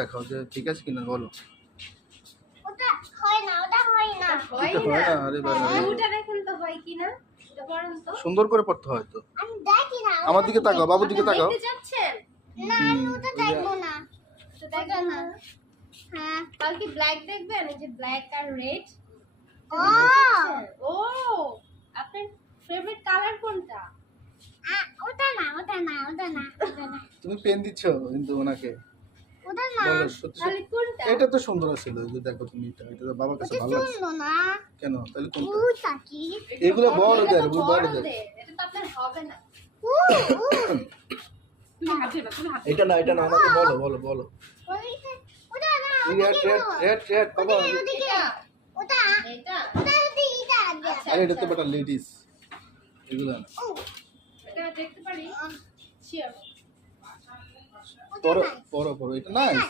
দেখাও যে ঠিক আছে কিনা বলো। ওটা হয় না, ওটা হয় না। এটা হয় না, আরে বাবা ওটা দেখুন তো হয় কিনা, এটা বলেন তো। সুন্দর করে পড়তে হয় তো। আমি দেখি না। আমার দিকে তাকাও, বাবুর দিকে তাকাও। দেখতে যাচ্ছেন? না, আমি ওটা দেখবো না। তো দেখেন না। হ্যাঁ। কাল কি ব্ল্যাক দেখবেন? এই যে ব্ল্যাক আর রেড। ও ও আপনার ফেভারিট কালার কোনটা? ওটা না, ওটা না, ওটা না, ওটা না, তুমি পেন দিচ্ছ কিন্তু ওনাকে ওটা না। বলো সত্যি তাহলে সত্যি। কোনটা? এটা তো সুন্দর ছিল, এই যে দেখো তুমি এটা তো বাবার কাছে ওটা ভালো লাগছে। সুন্দর না। কেন তাহলে কোনটা? ওটা কি? এগুলো বড়দের, এটা তো বড়দের। বড়দের। এটা তো আপনার হবে না। উ তুমি হাত দিবা, তুমি হাত এটা না, এটা না, আমাকে বলো বলো বলো। ওটা না, রেড রেড রেড রেড বাবা। ওদিকে। ওটা এটা ওটা ওদিকে আছে। আরে এটা তো বেটা লেডিস এগুলো না। ও এটা দেখতে পারি? শিওর। পরো পরো পরো, এটা নাইস।